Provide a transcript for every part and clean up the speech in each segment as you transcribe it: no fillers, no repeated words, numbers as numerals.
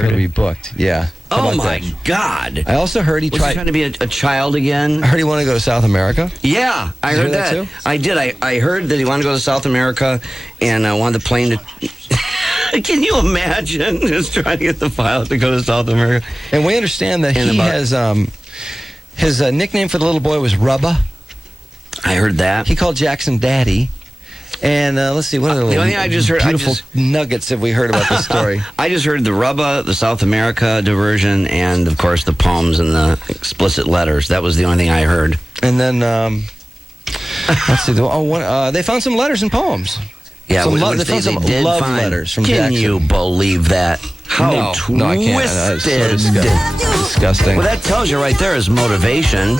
going to be booked. Yeah. Oh, my God. I also heard he Was he trying to be a child again? I heard he wanted to go to South America. Yeah, I heard that. Too? I did. I heard that he wanted to go to South America, and I wanted the plane to... Can you imagine just trying to get the pilot to go to South America? And we understand that he has... his nickname for the little boy was Rubba. I heard that. He called Jackson Daddy. And let's see, what are the only thing I just heard, beautiful nuggets have we heard about this story? I just heard the Rubba, the South America diversion, and, of course, the poems and the explicit letters. That was the only thing I heard. And then, let's see, they found some letters and poems. Yeah, they found some love letters from Jackson. Can you believe that? How no, I can't. That's so disgusting. Well, that tells you right there is motivation.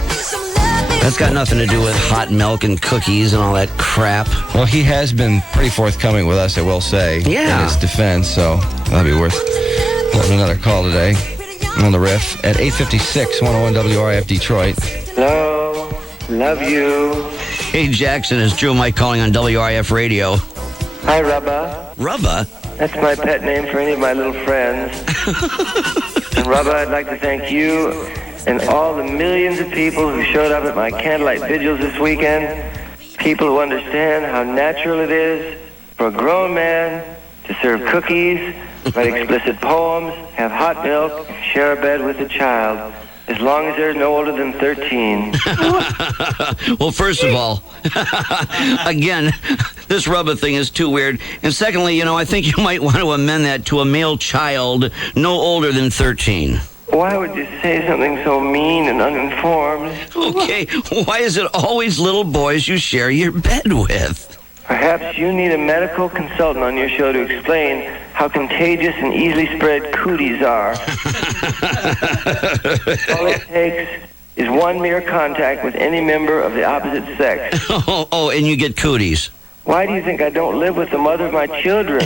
That's got nothing to do with hot milk and cookies and all that crap. Well, he has been pretty forthcoming with us, I will say, in his defense, so that'll be worth getting another call today on the riff at 8:56, 101 WRIF Detroit. Hello, love you. Hey, Jackson, it's Drew Mike calling on WRIF Radio. Hi, Rubba. Rubba? That's my pet name for any of my little friends. And Rubba, I'd like to thank you and all the millions of people who showed up at my candlelight vigils this weekend. People who understand how natural it is for a grown man to serve cookies, write explicit poems, have hot milk, share a bed with a child, as long as they're no older than 13. Well, first of all, again, this Rubba thing is too weird. And secondly, I think you might want to amend that to a male child no older than 13. Why would you say something so mean and uninformed? Okay, why is it always little boys you share your bed with? Perhaps you need a medical consultant on your show to explain how contagious and easily spread cooties are. All it takes is one mere contact with any member of the opposite sex. Oh, and you get cooties. Why do you think I don't live with the mother of my children?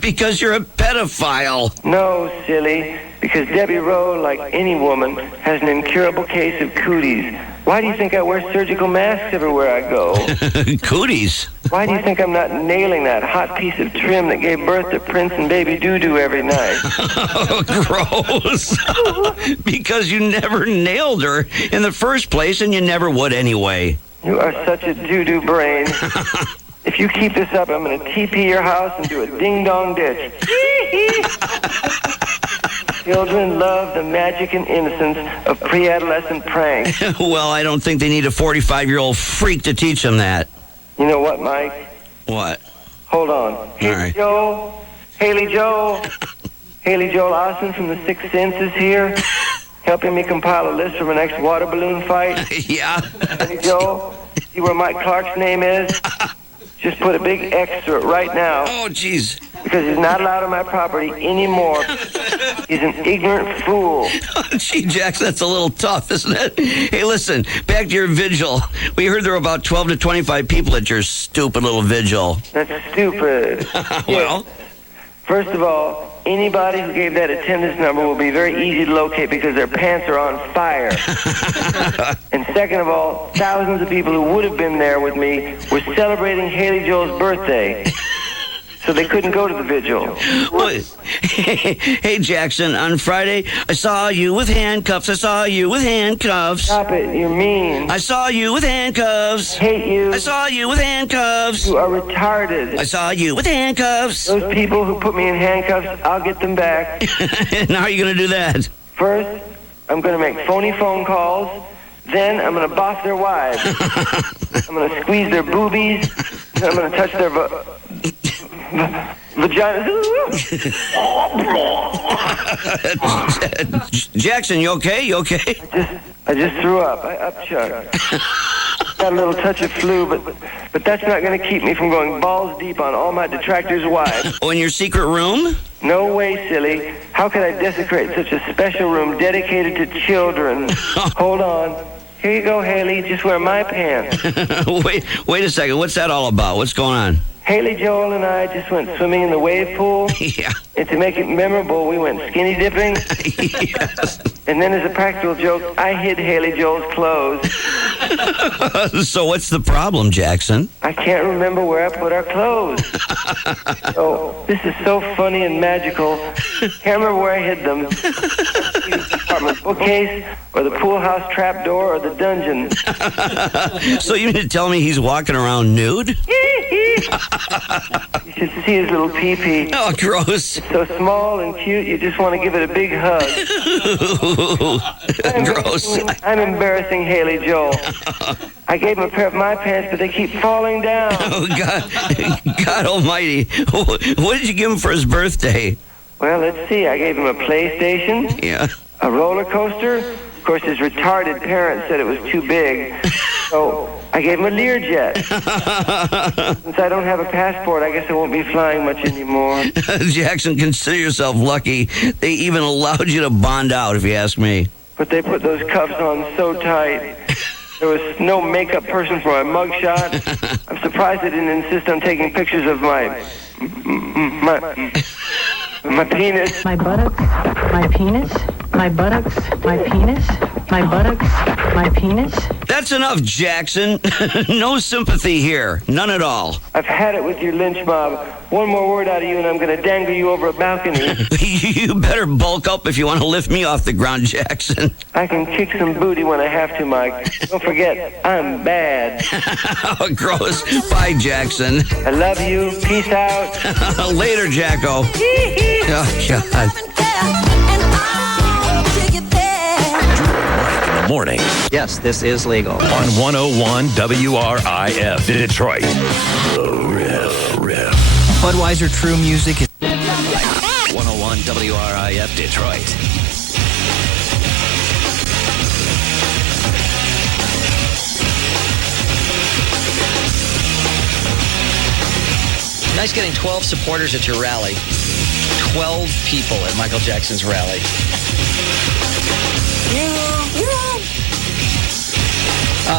Because you're a pedophile. No, silly. Because Debbie Rowe, like any woman, has an incurable case of cooties. Why do you think I wear surgical masks everywhere I go? Cooties? Why do you think I'm not nailing that hot piece of trim that gave birth to Prince and Baby Doo-Doo every night? Oh, gross. Because you never nailed her in the first place, and you never would anyway. You are such a doo-doo brain. If you keep this up, I'm going to TP your house and do a ding-dong ditch. Children love the magic and innocence of pre-adolescent pranks. Well, I don't think they need a 45-year-old freak to teach them that. You know what, Mike? What? Hold on. Haley Joe. Haley Joe Austin from the Sixth Sense is here, helping me compile a list for my next water balloon fight. Yeah. Haley Joe, see where Mike Clark's name is? Just put a big X through it right now. Oh, jeez. Because he's not allowed on my property anymore. He's an ignorant fool. Gee, Jax, that's a little tough, isn't it? Hey, listen, back to your vigil. We heard there were about 12 to 25 people at your stupid little vigil. That's stupid. Well? First of all, anybody who gave that attendance number will be very easy to locate because their pants are on fire. And second of all, thousands of people who would have been there with me were celebrating Haley Joel's birthday. So they couldn't go to the vigil. Hey, Jackson, on Friday, I saw you with handcuffs. Stop it, you're mean. I saw you with handcuffs. Hate you. I saw you with handcuffs. You are retarded. I saw you with handcuffs. Those people who put me in handcuffs, I'll get them back. And how are you going to do that? First, I'm going to make phony phone calls. Then I'm going to boss their wives. I'm going to squeeze their boobies. Then I'm going to touch their vagina. Jackson, you okay? You okay? I just threw up. I upchucked. Got a little touch of flu, but that's not going to keep me from going balls deep on all my detractors' wives. Oh, in your secret room? No way, silly. How could I desecrate such a special room dedicated to children? Hold on. Here you go, Haley. Just wear my pants. Wait a second. What's that all about? What's going on? Haley Joel and I just went swimming in the wave pool. Yeah. And to make it memorable, we went skinny dipping. Yes. And then as a practical joke, I hid Haley Joel's clothes. So what's the problem, Jackson? I can't remember where I put our clothes. Oh, this is so funny and magical. Can't remember where I hid them. The apartment bookcase, or the pool house trap door, or the dungeon. So you mean to tell me he's walking around nude? You should see his little pee-pee. Oh, gross. It's so small and cute, you just want to give it a big hug. Gross. I'm embarrassing Haley Joel. I gave him a pair of my pants, but they keep falling down. Oh, God almighty. What did you give him for his birthday? Well, let's see. I gave him a PlayStation, Yeah. a roller coaster. Of course, his retarded parents said it was too big. So I gave him a Learjet. Since I don't have a passport, I guess I won't be flying much anymore. Jackson, consider yourself lucky. They even allowed you to bond out, if you ask me. But they put those cuffs on so tight. There was no makeup person for my mugshot. I'm surprised they didn't insist on taking pictures of my penis. My buttocks, my penis, my buttocks, my penis, my buttocks, my penis. That's enough, Jackson. No sympathy here. None at all. I've had it with your lynch mob. One more word out of you and I'm going to dangle you over a balcony. You better bulk up if you want to lift me off the ground, Jackson. I can kick some booty when I have to, Mike. Don't forget, I'm bad. Oh, gross. Bye, Jackson. I love you. Peace out. Later, Jacko. Oh, God. Morning Yes, this is legal. on 101 WRIF Detroit. The Riff. Budweiser True Music is 101 WRIF Detroit. Nice getting 12 supporters at your rally. 12 people at Michael Jackson's rally.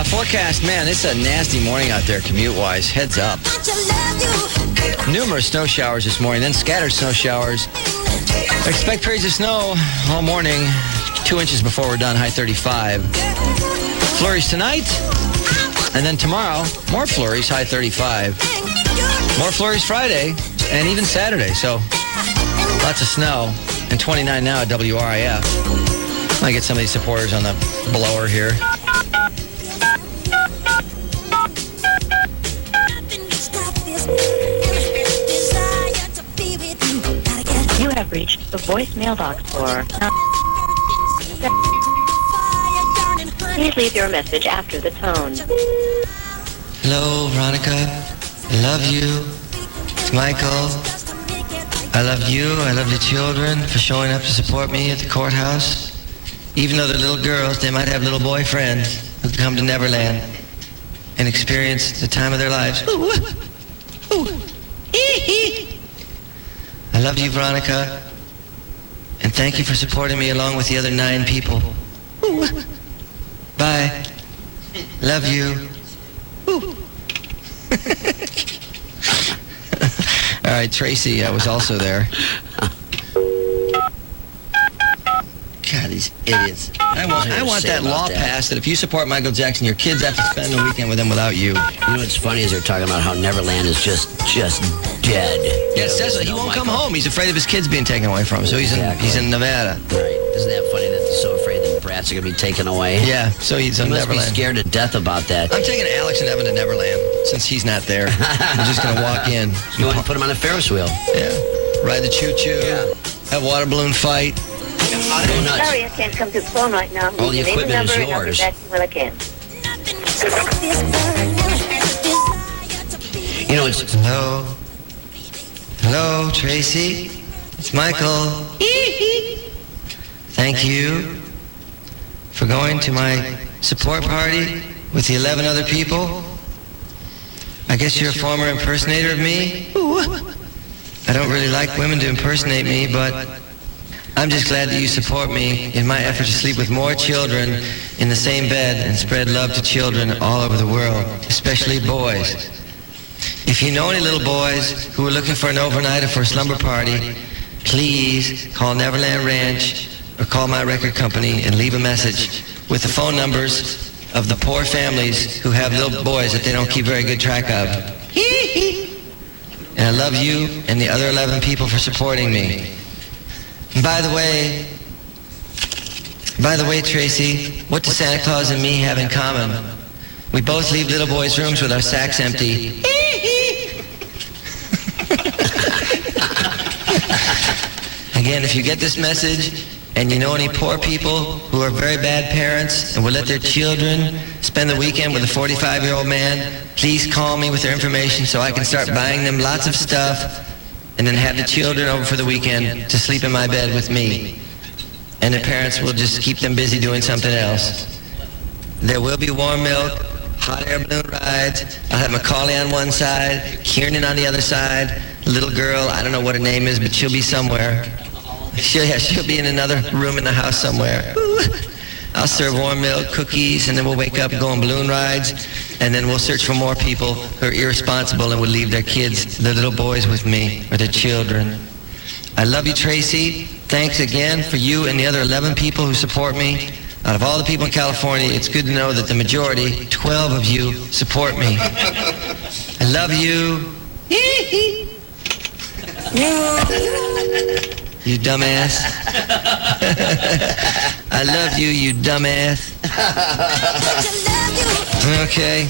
Forecast, man, it's a nasty morning out there commute-wise. Heads up. Numerous snow showers this morning, then scattered snow showers. Expect periods of snow all morning, 2 inches before we're done, high 35. Flurries tonight, and then tomorrow, more flurries, high 35. More flurries Friday, and even Saturday, so lots of snow. And 29 now at WRIF. I get some of these supporters on the blower here. You have reached the voicemail box for. Please leave your message after the tone. Hello, Veronica. I love you. It's Michael. I love you. I love the children for showing up to support me at the courthouse. Even though they're little girls, they might have little boyfriends who come to Neverland and experience the time of their lives. Ooh, ooh, I love you, Veronica. And thank you for supporting me along with the other 9 people. Ooh. Bye. Love you. Ooh. All right, Tracy was also there. God, these idiots. I want that law passed that if you support Michael Jackson, your kids have to spend the weekend with him without you. You know what's funny is they're talking about how Neverland is just dead. Yes, that's he won't come home. He's afraid of his kids being taken away from him, so he's in Nevada. Right. Isn't that funny that they're so afraid that the brats are going to be taken away? Yeah, so he's in He must Neverland. be scared to death about that. I'm taking Alex and Evan to Neverland since he's not there. I'm just going to walk in. You want to put them on a Ferris wheel? Yeah. Ride the choo-choo. Yeah. Have water balloon fight. Go nuts. Sorry, I can't come to the phone right now. All the Leave a equipment is number and I'll yours. get back to you when I can. You know, it's Hello. Hello, Tracy. It's Michael. Thank you for going to my support party with the 11 other people. I guess you're a former impersonator of me. I don't really like women to impersonate me, but I'm just glad that you support me in my effort to sleep with more children in the same bed and spread love to children all over the world, especially boys. If you know any little boys who are looking for an overnighter for a slumber party, please call Neverland Ranch or call my record company and leave a message with the phone numbers of the poor families who have little boys that they don't keep very good track of. And I love you and the other 11 people for supporting me. And by the way, Tracy, what does Santa Claus and me have in common? We both leave little boys' rooms with our sacks empty. Again, if you get this message and you know any poor people who are very bad parents and will let their children spend the weekend with a 45-year-old man, please call me with their information so I can start buying them lots of stuff and then have the children over for the weekend to sleep in my bed with me. And their parents will just keep them busy doing something else. There will be warm milk, hot air balloon rides. I'll have Macaulay on one side, Kiernan on the other side. The little girl, I don't know what her name is, but she'll be somewhere. She'll be in another room in the house somewhere. I'll serve warm milk, cookies, and then we'll wake up and go on balloon rides, and then we'll search for more people who are irresponsible and would leave their kids, their little boys with me, or their children. I love you, Tracy. Thanks again for you and the other 11 people who support me. Out of all the people in California, it's good to know that the majority, 12 of you, support me. I love you. You dumbass. I love you, you dumbass. Okay.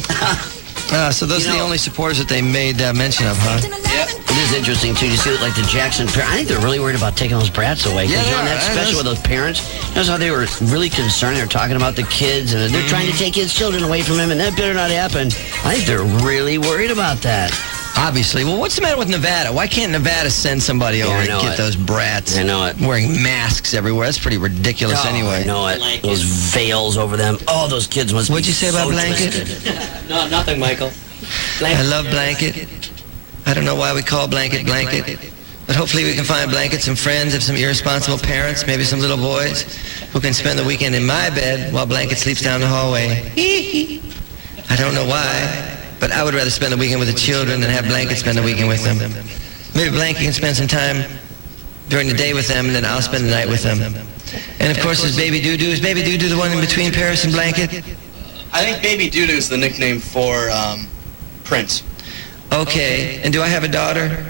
So those are the only supporters that they made mention of, huh? Yep. It is interesting, too. You see, like the Jackson parents, I think they're really worried about taking those brats away. Yeah, on that special with those parents, notice how they were really concerned. They were talking about the kids, and they're trying to take his children away from him, and that better not happen. I think they're really worried about that. Obviously. Well, what's the matter with Nevada? Why can't Nevada send somebody over and get those brats? I know it. Wearing masks everywhere. That's pretty ridiculous anyway. I know it. Those veils over them. Oh, those kids must What'd you say about Blanket? No, nothing, Michael. I love Blanket. I don't know why we call Blanket Blanket. But hopefully we can find Blanket some friends of some irresponsible parents, maybe some little boys, who can spend the weekend in my bed while Blanket sleeps down the hallway. I don't know why. But I would rather spend the weekend with the children than have Blanket spend the weekend with them. Maybe Blanket can spend some time during the day with them, and then I'll spend the night with them. And of course, there's Baby Doo-Doo. Is Baby Doo-Doo the one in between Paris and Blanket? I think Baby Doo-Doo is the nickname for Prince. Okay. And do I have a daughter?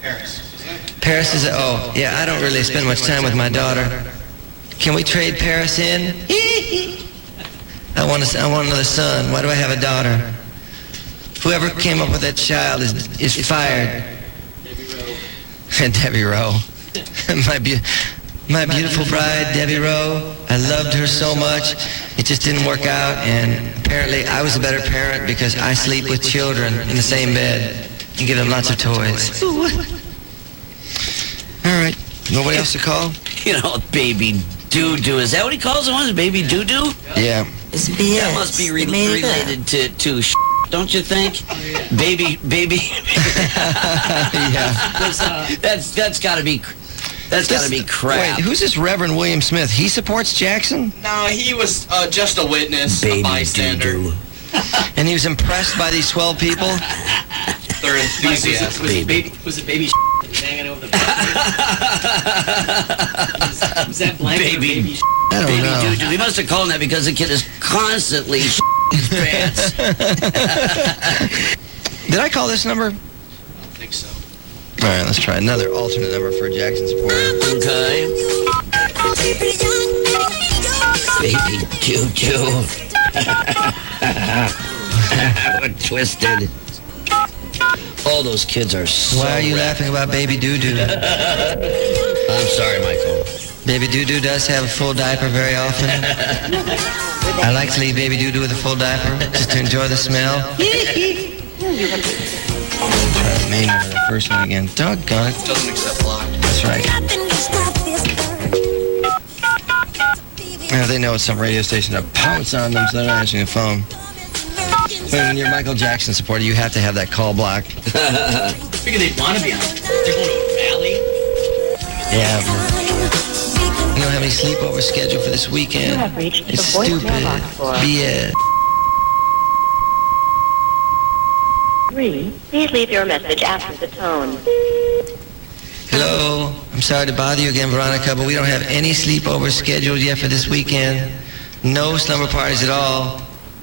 Paris. Paris is oh, yeah, I don't really spend much time with my daughter. Can we trade Paris in? I want another son. Why do I have a daughter? Whoever came up with that child is fired. Debbie Rowe. My beautiful bride, Debbie Rowe. I loved her so much. It just didn't work out, and apparently I was a better parent because I sleep with children in the same bed and give them lots of toys. All right. Nobody else to call? You know, Baby Doo-Doo. Is that what he calls him? Baby Doo-Doo? Yeah. That must be related to don't you think? Baby. Yeah. That's got to be crap. Wait, who's this Reverend William Smith? He supports Jackson? No, he was just a witness, Baby a bystander. Doo-Doo. And he was impressed by these 12 people? They're enthusiasts. Was it baby hanging over the Was that Blanket Baby I don't Baby know. Doo-Doo. He must have called him that because the kid is constantly his pants. Did I call this number? I don't think so. All right, let's try another alternate number for Jackson supporter. Okay. Baby Doo-Doo. Twisted. All those kids are so... Why are you laughing about Baby Doo-Doo? I'm sorry, Michael. Baby Doo-Doo does have a full diaper very often. I like to leave Baby Doo-Doo with a full diaper just to enjoy the smell. Try the main one, the first one again. Doggone it. Doesn't accept block. That's right. Yeah, they know it's some radio station to pounce on them, so they're not answering the phone. When you're a Michael Jackson supporter, you have to have that call block. I figure they'd want to be on. They're going to a rally. Yeah. You don't have any sleepover scheduled for this weekend. You have reached the It's stupid. voicemail box for- BS. 3, please leave your message after the tone. Hello. I'm sorry to bother you again, Veronica, but we don't have any sleepovers scheduled yet for this weekend. No slumber parties at all.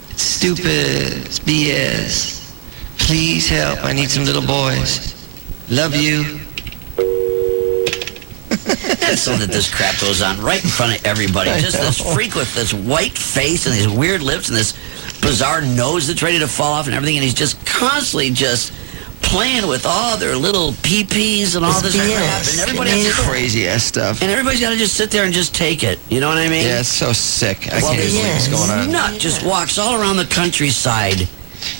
It's stupid. It's BS. Please help. I need some little boys. Love you. That's so that this crap goes on right in front of everybody. Just this freak with this white face and these weird lips and this bizarre nose that's ready to fall off and everything, and he's just constantly just playing with all their little pee-pees and all this crap. And everybody has crazy ass stuff. And everybody's got to just sit there and just take it. You know what I mean? Yeah, it's so sick. I can't believe what's going on. Nut just walks all around the countryside,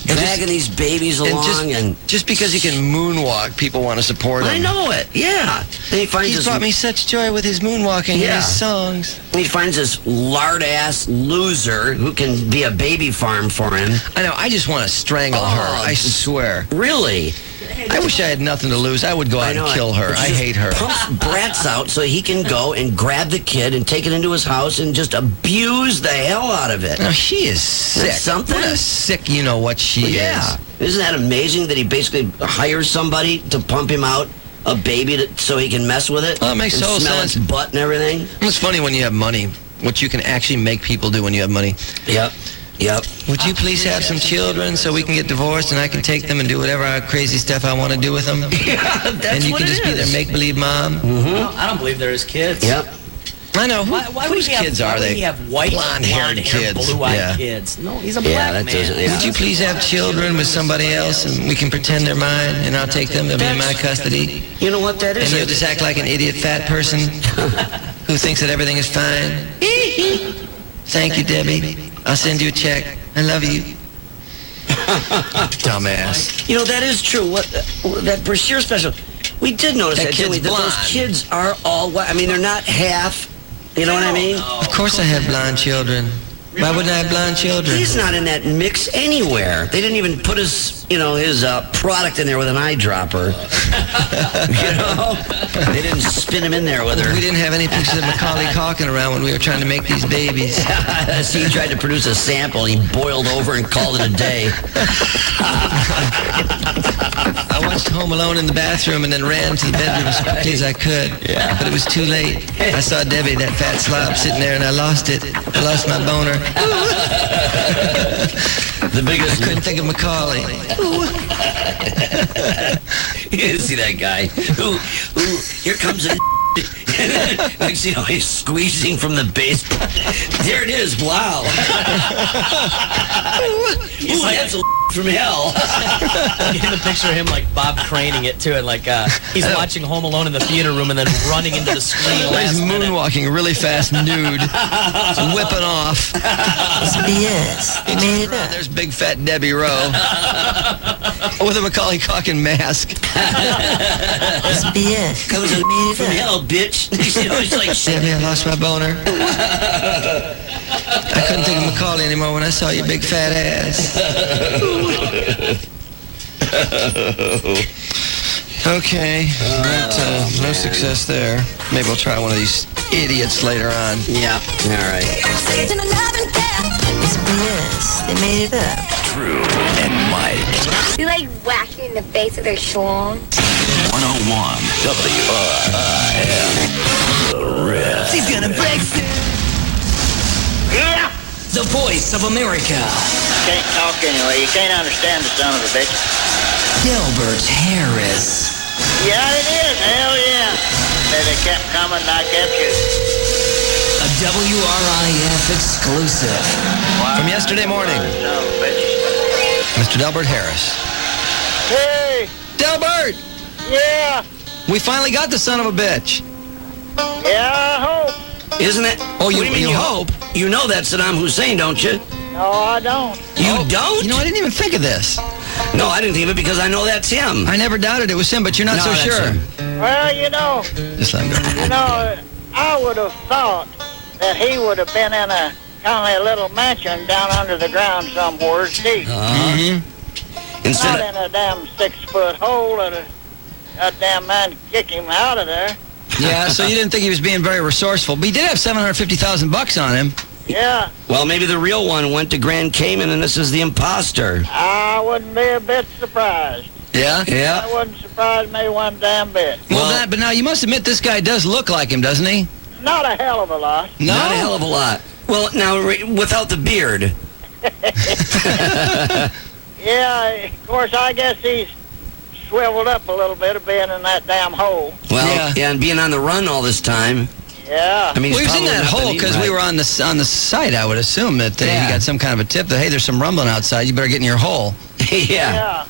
dragging these babies along, and just because he can moonwalk, people want to support him. I know it. Yeah. And He's brought me such joy with his moonwalking and his songs. He finds this lard-ass loser who can be a baby farm for him. I know. I just want to strangle her. I swear. Really? I wish I had nothing to lose. I would go out and kill her. I hate her. Pumps brats out so he can go and grab the kid and take it into his house and just abuse the hell out of it. No, she is sick. That's something? What a sick you-know-what she is. Isn't that amazing that he basically hires somebody to pump him out a baby so he can mess with it? Well, it makes and total smell sense. its butt and everything. It's funny when you have money, what you can actually make people do when you have money. Yep. Would you please have some children so we can get divorced and I can take them and do whatever crazy stuff I want to do with them? Yeah, that's and you what can it just be is. their make-believe mom? Mm-hmm. I don't believe they're his kids. Yep. I know. Why Whose kids are they? Why would he have white, blonde-haired kids. blue-eyed kids? No, he's a black man. Would you please have children with somebody else and we can pretend they're mine and I'll take them, they'll be in my custody? You know what that is? And you'll just act like an idiot fat person who thinks that everything is fine. Thank you, Debbie. I'll send you a check. I love you. Dumbass. You know, that is true. That brochure special, we did notice that, didn't we? That those kids are all white. I mean, they're not half. You know what I mean? Of course I have blonde children. Why wouldn't I have blonde children? He's not in that mix anywhere. They didn't even put his product in there with an eyedropper. You know? They didn't spin him in there with her. We didn't have any pictures of Macaulay Culkin around when we were trying to make these babies. See, he tried to produce a sample. He boiled over and called it a day. I watched Home Alone in the bathroom and then ran to the bedroom as quickly as I could. Yeah. But it was too late. I saw Debbie, that fat slob, sitting there, and I lost it. I lost my boner. The biggest. I couldn't think of Macaulay. You see that guy? Who here comes a like, you know, he's squeezing from the base. There it is. Wow. He's like, that's a from hell. You get a picture of him like Bob Craning it too, and like he's watching Home Alone in the theater room and then running into the screen. He's moonwalking really fast, nude, whipping off. It's BS. They made it up. There's big fat Debbie Rowe with a Macaulay Culkin mask. It's BS. Comes They made it from up. hell, bitch. You know, it's like shit. Debbie, I lost my boner. I couldn't think of Macaulay anymore when I saw your big fat ass. Okay, no success there. Maybe we'll try one of these idiots later on. Yeah, all right. It's BS. They made it up. Drew and Mike. You like whack you in the face with their schlong? 101 WRIF. The Riff. She's gonna break through. Yeah! The voice of America. Can't talk anyway. You can't understand the son of a bitch. Delbert Harris. Yeah, it is. Hell yeah. They kept coming and I kept shooting. A WRIF exclusive. From yesterday morning, Son of a bitch. Mr. Delbert Harris. Hey! Delbert! Yeah! We finally got the son of a bitch. Yeah, I hope. Isn't it? Oh, What you do mean you hope? You know that's Saddam Hussein, don't you? No, I don't. You don't? You know, I didn't even think of this. No, I didn't think of it because I know that's him. I never doubted it was him, but you're not No, so that's sure. him. Well, you know, Just let him go. I would have thought that he would have been in a kind of a little mansion down under the ground somewhere, deep. Uh-huh. Instead Not in a damn 6-foot hole that a damn man kick him out of there. Yeah, so you didn't think he was being very resourceful. But he did have $750,000 on him. Yeah. Well, maybe the real one went to Grand Cayman and this is the imposter. I wouldn't be a bit surprised. Yeah? That wouldn't surprise me one damn bit. Well, but now you must admit this guy does look like him, doesn't he? Not a hell of a lot. No? Not a hell of a lot. Well, now, without the beard. Yeah, of course, I guess he's swiveled up a little bit of being in that damn hole. Well, yeah, and being on the run all this time. Yeah. I mean, Well, he was in that hole because we were on the site. I would assume that he got some kind of a tip that, hey, there's some rumbling outside. You better get in your hole. Yeah.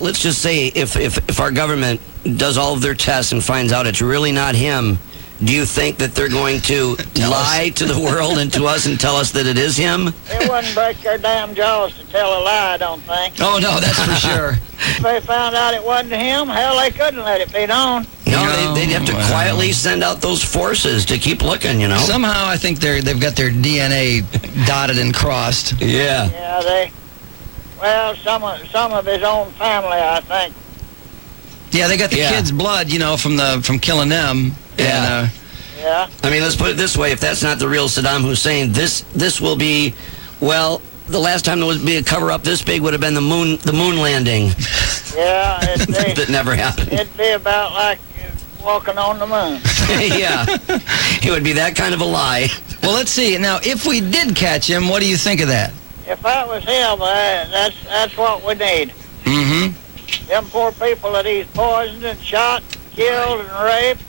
Let's just say if our government does all of their tests and finds out it's really not him, do you think that they're going to lie to the world and to us and tell us that it is him? It wouldn't break their damn jaws to tell a lie, I don't think. Oh, no, that's for sure. If they found out it wasn't him, hell, they couldn't let it be known. No, they'd have to quietly send out those forces to keep looking, you know? Somehow I think they've got their DNA dotted and crossed. Yeah. Yeah, well, some of his own family, I think. Yeah, they got the kids' blood, from killing them. Yeah. Yeah. I mean, let's put it this way. If that's not the real Saddam Hussein, this will be, well, the last time there would be a cover-up this big would have been the moon landing. Yeah, that never happened. It'd be about like walking on the moon. Yeah. It would be that kind of a lie. Well, let's see. Now, if we did catch him, what do you think of that? If that was him, that's what we need. Mm-hmm. Them poor people that he's poisoned and shot, killed and raped,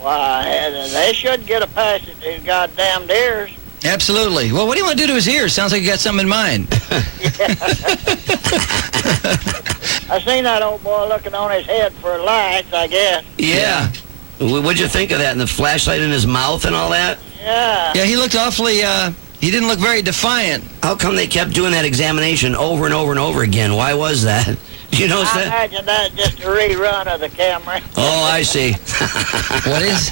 why, they should get a pass at these goddamn ears. Absolutely. Well, what do you want to do to his ears? Sounds like you got something in mind. I seen that old boy looking on his head for lights, I guess. Yeah. What'd you think of that? And the flashlight in his mouth and all that? Yeah. Yeah, he looked awfully, he didn't look very defiant. How come they kept doing that examination over and over and over again? Why was that? You notice I that? imagine that's just a rerun of the Camry. Oh, I see. What is?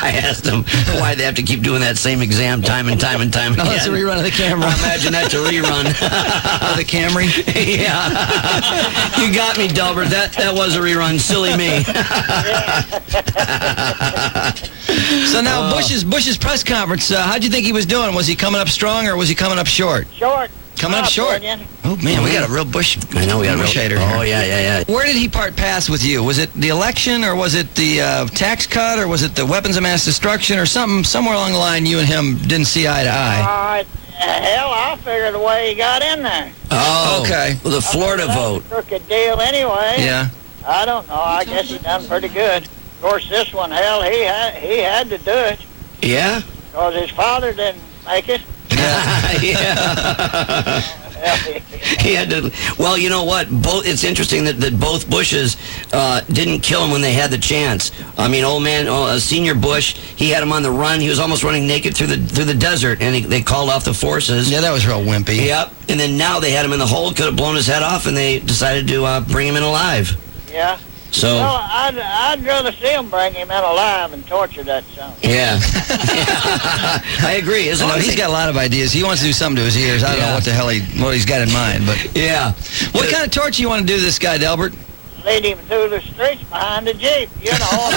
I asked them why they have to keep doing that same exam time and time and time again. Oh, it's a rerun of the camera. I imagine that's a rerun. Of the Camry? Yeah. You got me, Delbert. That was a rerun. Silly me. So now, Bush's press conference, how'd you think he was doing? Was he coming up strong or was he coming up short? Short. Coming up short. Oh, man, we got a real Bush. I know, we got a Bush hater. Oh, yeah. Where did he part paths with you? Was it the election, or was it the tax cut, or was it the weapons of mass destruction, or something? Somewhere along the line, you and him didn't see eye to eye. Hell, I figured the way he got in there. Oh, okay. Well, the Florida vote. Crooked deal anyway. Yeah. I don't know. I guess he done pretty good. Of course, this one, hell, he had to do it. Yeah? Because his father didn't make it. Yeah. He had to. Well, you know what? It's interesting that both Bushes didn't kill him when they had the chance. I mean, Senior Bush, he had him on the run. He was almost running naked through the desert, and they called off the forces. Yeah, that was real wimpy. Yep. And then now they had him in the hole. Could have blown his head off, and they decided to bring him in alive. Yeah. So. Well, I'd rather see him bring him in alive and torture that son. Yeah. I agree. He's got a lot of ideas. He wants to do something to his ears. I don't know what the hell he's got in mind, but yeah. What kind of torture you want to do to this guy, Delbert? Lead him through the streets behind the Jeep, you know.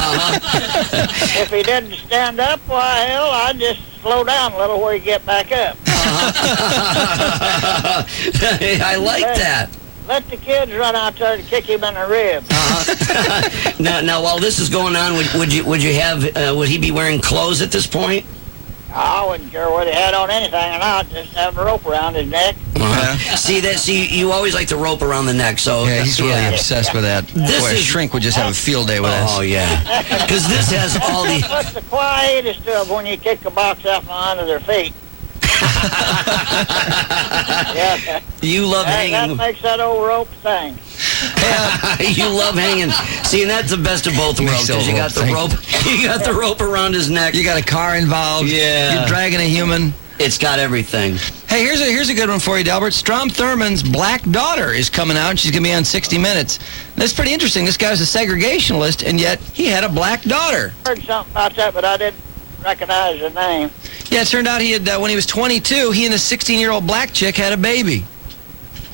If he didn't stand up, why, hell, I'd just slow down a little where he get back up. I like that. Let the kids run out there to kick him in the ribs. Now, while this is going on, would he be wearing clothes at this point? I wouldn't care whether he had on anything or not. Just have a rope around his neck. See, you always like the rope around the neck. So yeah, he's really obsessed with that. Boy, a shrink would just have a field day with us. Oh yeah, because this has all the. What's the quietest of when you kick a box out from under their feet? Yeah. You love hanging. That makes that old rope thing. You love hanging. See, and that's the best of both worlds. Because you got the rope. You got the rope around his neck. You got a car involved. Yeah. You're dragging a human. It's got everything. Hey, here's a good one for you, Delbert. Strom Thurmond's black daughter is coming out, and she's going to be on 60 Minutes. That's pretty interesting. This guy's a segregationist, and yet he had a black daughter. I heard something about that, but I didn't recognize the name. Yeah, it turned out he had, when he was 22, he and this 16-year-old black chick had a baby.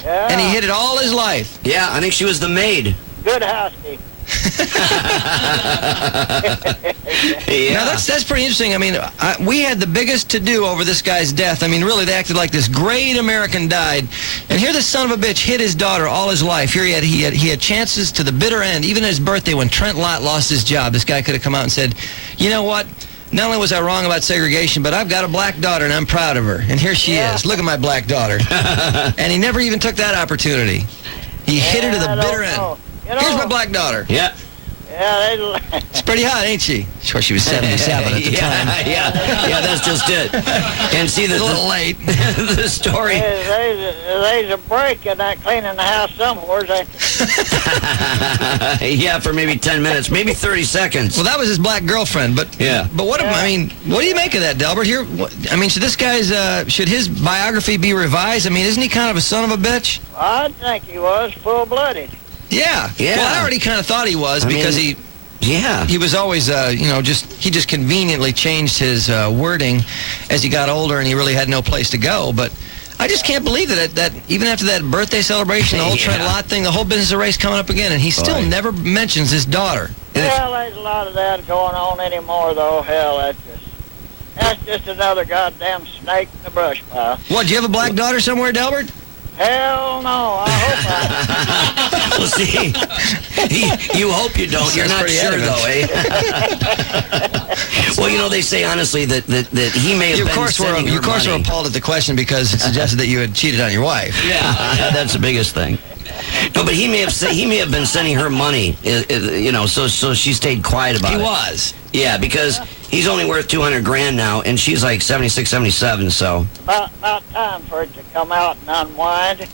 Yeah. And he hid it all his life. Yeah, I think she was the maid. Good housekeeper. Now, that's pretty interesting. I mean, we had the biggest to-do over this guy's death. I mean, really, they acted like this great American died. And here this son of a bitch hit his daughter all his life. Here he had chances to the bitter end. Even at his birthday, when Trent Lott lost his job, this guy could have come out and said, you know what? Not only was I wrong about segregation, but I've got a black daughter, and I'm proud of her. And here she is. Look at my black daughter. And he never even took that opportunity. He hit her to the bitter end. Here's my black daughter. Yeah. Yeah, it's pretty hot, ain't she? Sure, she was 77 at the time. Yeah, that's just it. And see, a little late. The story. There's a break in that cleaning the house somewhere. Yeah, for maybe 10 minutes, maybe 30 seconds. Well, that was his black girlfriend, but what I mean, what do you make of that, Delbert? Here, I mean, should his biography be revised? I mean, isn't he kind of a son of a bitch? I think he was full-blooded. Yeah. Well, I already kind of thought he was because he was always, he just conveniently changed his wording as he got older, and he really had no place to go. But I just can't believe that even after that birthday celebration, the whole Trent Lott thing, the whole business of race coming up again, and he still never mentions his daughter. Well, there's a lot of that going on anymore, though. Hell, that's just another goddamn snake in the brush pile. What, do you have a black daughter somewhere, Delbert? Hell no, I hope not. Well, see, you hope you don't. You're not sure, though, eh? Well, they say, honestly, that he may have been sending her money. You, of course, were appalled at the question because it suggested that you had cheated on your wife. Yeah, that's the biggest thing. No, but he may have been sending her money, so she stayed quiet about it. He was. Yeah, because he's only worth $200,000 now, and she's like 76, 77, so. About time for it to come out and unwind.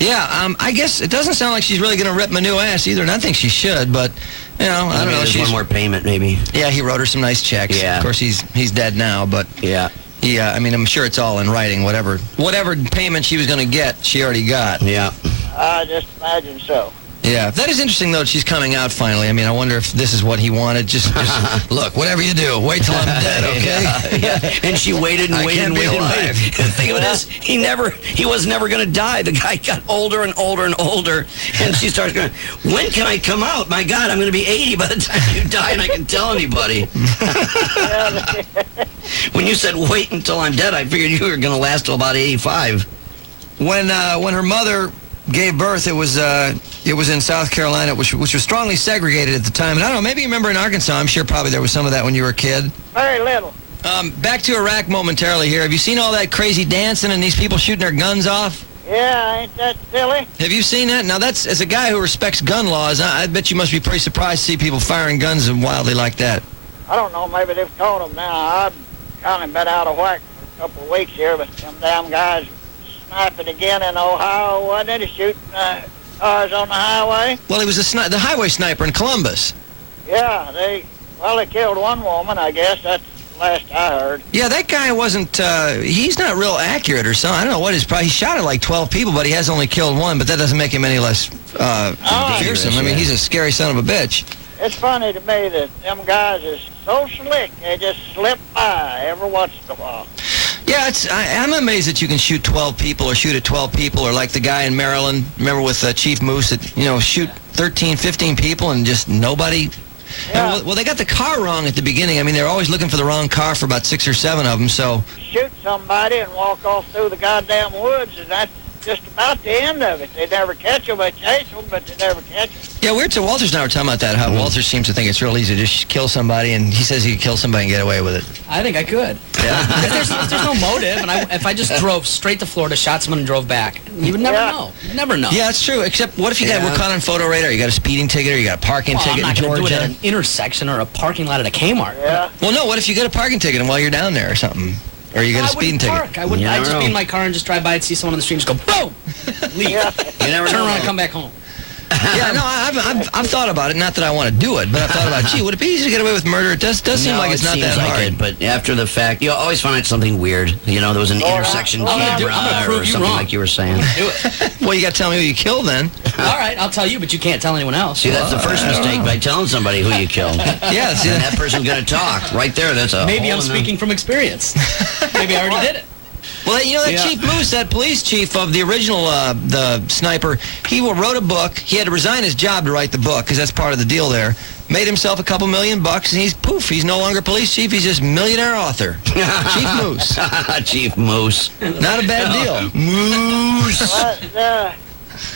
Yeah, I guess it doesn't sound like she's really going to rip my new ass either, and I think she should, but, I don't know. There's one more payment, maybe. Yeah, he wrote her some nice checks. Yeah. Of course, he's dead now, but. Yeah. Yeah, I mean, I'm sure it's all in writing. Whatever payment she was going to get, she already got. Yeah. I just imagine so. Yeah, that is interesting, though, that she's coming out finally. I mean, I wonder if this is what he wanted. Just look, whatever you do, wait till I'm dead, okay? Yeah. And she waited and waited and waited and waited. The thing of it is, he was never going to die. The guy got older and older and older, and she starts going, when can I come out? My God, I'm going to be 80 by the time you die, and I can tell anybody. When you said wait until I'm dead, I figured you were going to last till about 85. When her mother gave birth, it was in South Carolina, which was strongly segregated at the time. And I don't know, maybe you remember in Arkansas. I'm sure probably there was some of that when you were a kid. Very little. Back to Iraq momentarily here. Have you seen all that crazy dancing and these people shooting their guns off? Yeah, ain't that silly? Have you seen that? Now, that's, as a guy who respects gun laws, I bet you must be pretty surprised to see people firing guns wildly like that. I don't know, maybe they've caught them now. I've kind of been out of whack for a couple of weeks here, but them damn guys sniping again in Ohio, wasn't it? Shooting cars on the highway. Well, he was the highway sniper in Columbus. Yeah, they killed one woman, I guess. That's the last I heard. Yeah, that guy wasn't, he's not real accurate or something. I don't know what his problem. He shot at like 12 people, but he has only killed one, but that doesn't make him any less fearsome. I mean, he's a scary son of a bitch. It's funny to me that them guys is so slick, they just slip by every once in a while. Yeah, I'm amazed that you can shoot 12 people or shoot at 12 people, or like the guy in Maryland, remember with Chief Moose, that, shoot 13, 15 people and just nobody. Yeah. Well, they got the car wrong at the beginning. I mean, they're always looking for the wrong car for about 6 or 7 of them, so. Shoot somebody and walk off through the goddamn woods, and that's just about the end of it. They never catch them. They chase them, but they never catch them. Yeah, Walter and I were talking about that, how Walter seems to think it's real easy to just kill somebody, and he says he could kill somebody and get away with it. I think I could. Yeah. There's no motive, and if I just drove straight to Florida, shot someone, and drove back, you would never know. You'd never know. Yeah, that's true, except what if we're caught on photo radar, you got a speeding ticket, or you got a parking ticket in Georgia? I'm not going to do it at an intersection or a parking lot at a Kmart. Yeah. Well, no, what if you get a parking ticket and while you're down there or something? Or you get a speeding ticket? I'd just be in my car and just drive by and see someone on the street and just go, boom! Leave. You never Turn around and come back home. Yeah, no, I've thought about it. Not that I want to do it, but I've thought about, gee, would it be easy to get away with murder? It does seem like it's not that hard. But after the fact, you always find something weird. There was an intersection camera or something like you were saying. Do it. Well, you got to tell me who you killed then. All right, I'll tell you, but you can't tell anyone else. See, that's the first mistake, by telling somebody who you killed. Yeah, see, and that person's going to talk. Right there, that's a Maybe I'm speaking from experience. Maybe I already did it. Well, you know, that Chief Moose, that police chief of the original the sniper, he wrote a book. He had to resign his job to write the book because that's part of the deal there. Made himself a couple $1 million, and he's no longer police chief. He's just millionaire author. Chief Moose. Chief Moose. Not a bad deal. Moose. Well,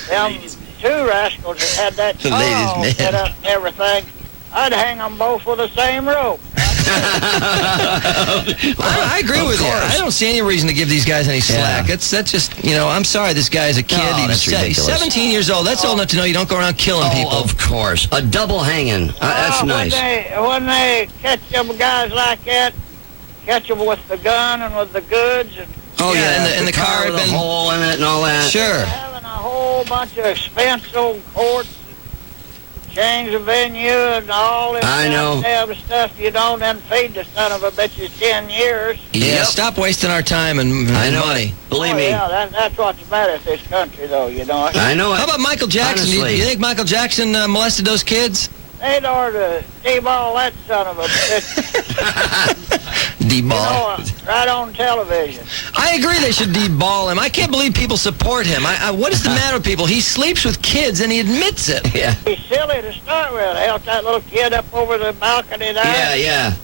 them two rascals that had that car set up and everything, I'd hang them both with the same rope. I agree with you. I don't see any reason to give these guys any slack. That's just, I'm sorry this guy's a kid. He's He's 17 years old. That's old enough to know you don't go around killing people. Of course. A double hanging. That's nice. When they catch them guys like that, catch them with the gun and with the goods. And the car with a hole in it and all that. Sure. Having a whole bunch of expensive courts, change the venue and all this damn stuff you don't then feed the son of a bitches 10 years. Yeah, stop wasting our time and money. Believe me. Yeah, that's what's the matter with this country, though, you know. I know it. How about Michael Jackson? Do you think Michael Jackson molested those kids? They'd ought to deball that son of a bitch. Deball. Right on television. I agree they should deball him. I can't believe people support him. What is the matter with people? He sleeps with kids and he admits it. Yeah. He's silly to start with. Held that little kid up over the balcony there. Yeah.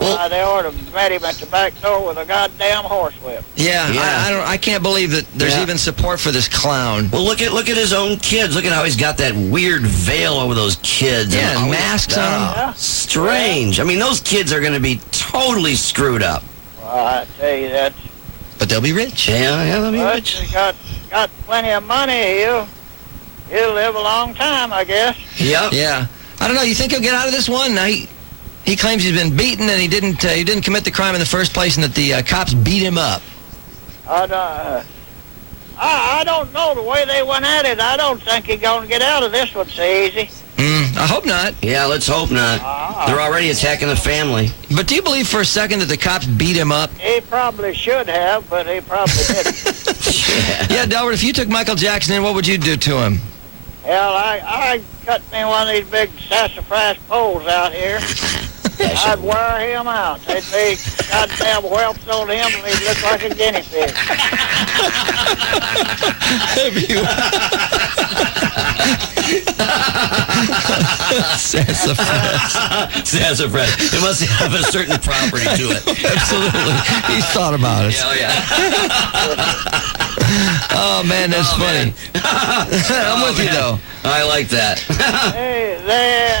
Well, they ought to met him at the back door with a goddamn horsewhip. Yeah. I can't believe that there's even support for this clown. Well, look at his own kids. Look at how he's got that weird veil over those kids. Yeah, and masks on them. Yeah. Strange. I mean, those kids are going to be totally screwed up. Well, I tell you that. But they'll be rich. Yeah, they'll be rich. He's got plenty of money. He'll live a long time, I guess. Yep. Yeah. I don't know. You think he'll get out of this one? He claims he's been beaten and he didn't commit the crime in the first place, and that the cops beat him up. I don't know the way they went at it. I don't think he's going to get out of this one so easy. I hope not. Yeah, let's hope not. They're already attacking the family. But do you believe for a second that the cops beat him up? He probably should have, but he probably didn't. Yeah, Delbert, if you took Michael Jackson in, what would you do to him? Hell, I cut me one of these big sassafras poles out here. I'd wear him out. They'd be goddamn whelps on him and he'd look like a guinea pig. Sassafras. It must have a certain property to it. Absolutely. He's thought about it. Yeah. Oh, man, that's funny. I'm with you, though. I like that. Hey,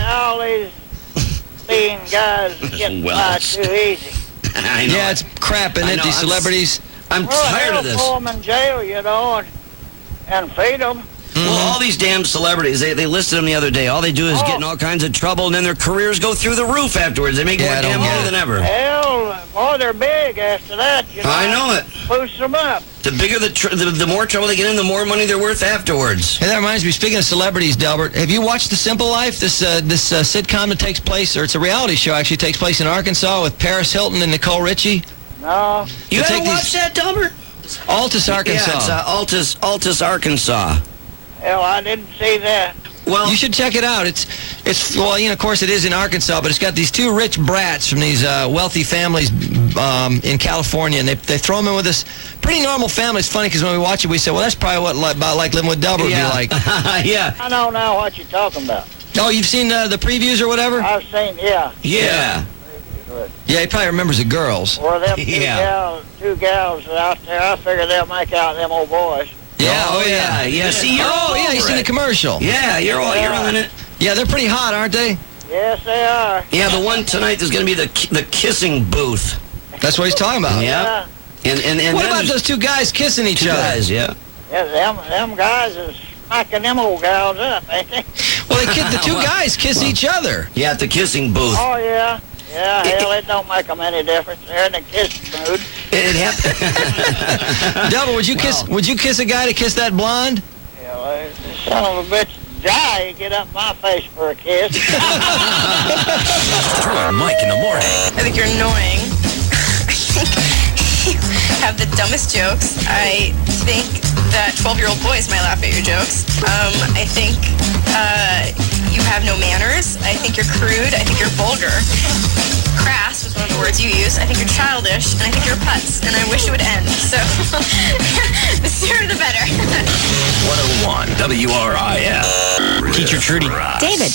all these mean guys get by too easy. I know. Yeah, it's crap, isn't it, these celebrities? I'm tired of this. Throw them in jail, you know, and feed them. Well, all these damn celebrities, they listed them the other day. All they do is get in all kinds of trouble, and then their careers go through the roof afterwards. They make more damn money than ever. Hell, boy, they're big after that, you know. I know it. Boost them up. The bigger the more trouble they get in, the more money they're worth afterwards. Hey, that reminds me, speaking of celebrities, Delbert, have you watched The Simple Life, this sitcom that takes place, or it's a reality show, actually takes place in Arkansas with Paris Hilton and Nicole Richie? No. You haven't watched that, Delbert? Altus, Arkansas. Yeah, it's Altus, Arkansas. Hell, I didn't see that. Well, you should check it out. It's well, of course it is in Arkansas, but it's got these two rich brats from these wealthy families in California, and they throw them in with this pretty normal family. It's funny because when we watch it, we say, well, that's probably what about like living with Delbert would be like. Yeah. I know now what you're talking about. Oh, you've seen the previews or whatever? I've seen, yeah. Yeah, he probably remembers the girls. Or them two gals out there, I figure they'll make out them old boys. Yeah, yeah. See, you seen the commercial. Yeah, you're on it. Yeah, they're pretty hot, aren't they? Yes, they are. Yeah, the one tonight is going to be the kissing booth. That's what he's talking about. Yeah. And what about those two guys kissing each other? Guys, yeah. Yeah, them guys is smacking them old gals up, ain't they? Well, the two guys kiss each other. Yeah, at the kissing booth. Oh, yeah. Yeah, hell, it don't make them any difference. They're in the kiss mood. It happened. Delbert, would you kiss a guy to kiss that blonde? Yeah, son of a bitch, die, get up my face for a kiss. Mike in the morning. I think you're annoying. You have the dumbest jokes. I think that 12-year-old boys might laugh at your jokes. I think you have no manners. I think you're crude. I think you're vulgar. crass was one of the words you used. I think you're childish, and I think you're a putz, and I wish it would end. So, the sooner the better. 101 WRIF. Teacher Trudy. David,